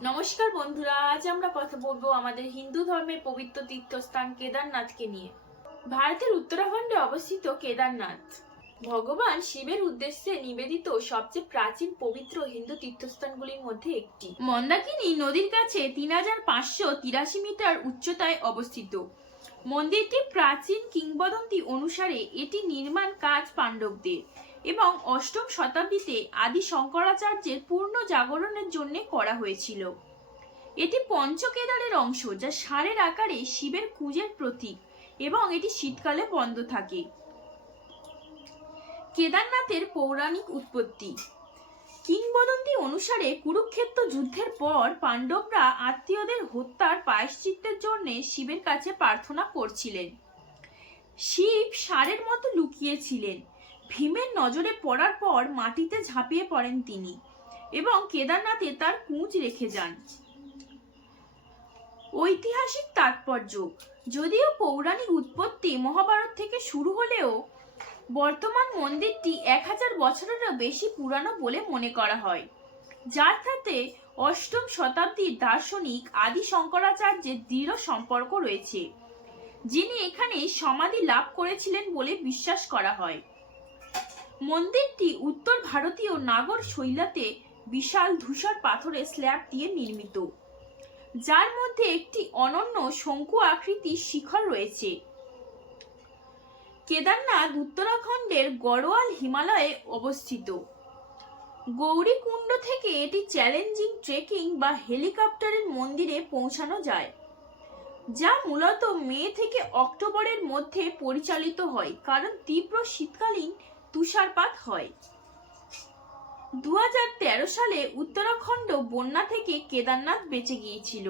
নমস্কার বন্ধুরা, আজ আমরা কথা বলবো আমাদের হিন্দু ধর্মের পবিত্র তীর্থস্থান কেদারনাথকে নিয়ে। ভারতের উত্তরাখণ্ডে অবস্থিত কেদারনাথ ভগবান শিবের উদ্দেশ্যে নিবেদিত সবচেয়ে প্রাচীন পবিত্র হিন্দু তীর্থস্থানগুলির মধ্যে একটি। মন্দাকিনী নদীর কাছে 3583 মিটার উচ্চতায় অবস্থিত। মন্দিরটি প্রাচীন কিংবদন্তি অনুসারে এটি নির্মাণ কাজ পাণ্ডবদের এবং অষ্টম শতাব্দীতে আদি শঙ্করাচার্যের পূর্ণ জাগরণের জন্য করা হয়েছিল। এটি পঞ্চকেদারের অংশ, যা ষাঁড়ের আকারে শিবের কুঁজের প্রতীক, এবং এটি শীতকালে বন্ধ থাকে। কেদারনাথের পৌরাণিক উৎপত্তি। কিংবদন্তি অনুসারে কুরুক্ষেত্র যুদ্ধের পর পাণ্ডবরা আত্মীয়দের হত্যার প্রায়শ্চিত্তের জন্য শিবের কাছে প্রার্থনা করছিলেন। শিব ষাঁড়ের মতো লুকিয়েছিলেন। ভীমের নজরে পড়ার পর মাটিতে ঝাঁপিয়ে পড়েন তিনি এবং কেদারনাথে তার কুঁজ রেখে যান। ঐতিহাসিক তাৎপর্য। যদিও পৌরাণিক উৎপত্তি মহাভারত থেকে শুরু হলেও বর্তমান মন্দিরটি 1000 বছরেরও বেশি পুরানো বলে মনে করা হয়, যার সাথে অষ্টম শতাব্দীর দার্শনিক আদি শঙ্করাচার্যের দৃঢ় সম্পর্ক রয়েছে, যিনি এখানে সমাধি লাভ করেছিলেন বলে বিশ্বাস করা হয়। মন্দিরটি উত্তর ভারতীয় নাগর শৈলাতে বিশাল ধূসর পাথরের স্ল্যাব দিয়ে নির্মিত, যার মধ্যে একটি অনন্য শঙ্কু আকৃতির শিখর রয়েছে। কেদারনাথ উত্তরাখণ্ডের গড়ওয়াল হিমালয়ে অবস্থিত। গৌরীকুণ্ড থেকে এটি চ্যালেঞ্জিং ট্রেকিং বা হেলিকপ্টারের মন্দিরে পৌঁছানো যায়, যা মূলত মে থেকে অক্টোবরের মধ্যে পরিচালিত হয় কারণ তীব্র শীতকালীন তুষারপাত হয়। 2013 সালে উত্তরাখণ্ড বন্যা থেকে কেদারনাথ বেঁচে গিয়েছিল।